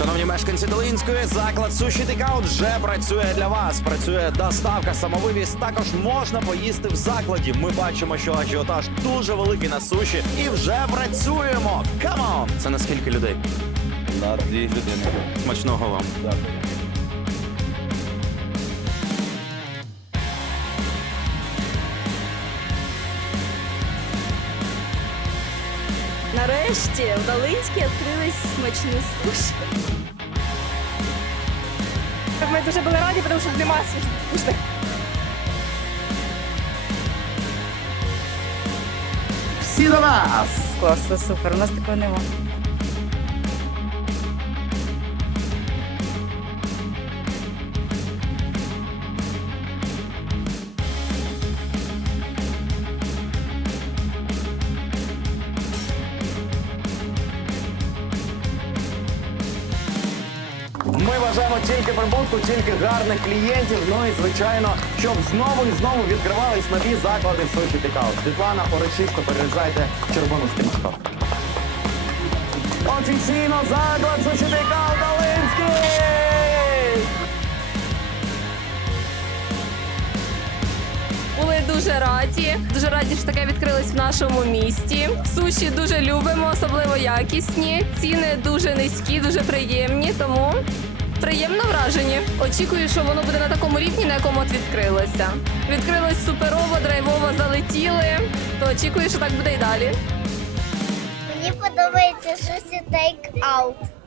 Шановні мешканці Долинської, заклад Суші тикаут вже працює для вас. Працює доставка, самовивіз. Також можна поїсти в закладі. Ми бачимо, що ажіотаж дуже великий на суші, і вже працюємо. Камон! Це на скільки людей? На дві людини. Смачного вам. Нарешті в Долинській відкрились смачні суші. Ми дуже були раді, тому що немає вкусних. Всі до нас! Класно, супер. У нас такого немає. Ми вважаємо тільки прибутку, тільки гарних клієнтів. Ну і звичайно, щоб знову і знову відкривались нові заклади суші Тікаут. Світлана, урочисто перерізайте червону стінку. Офіційно заклад суші Тікаут Долинський! Дуже раді. Дуже раді, що таке відкрилось в нашому місті. Суші дуже любимо, особливо якісні. Ціни дуже низькі, дуже приємні. Тому приємно вражені. Очікую, що воно буде на такому рівні, на якому от відкрилося. Відкрилось суперово, драйвово залетіли. То очікую, що так буде і далі. Мені подобається Шусі Take Out.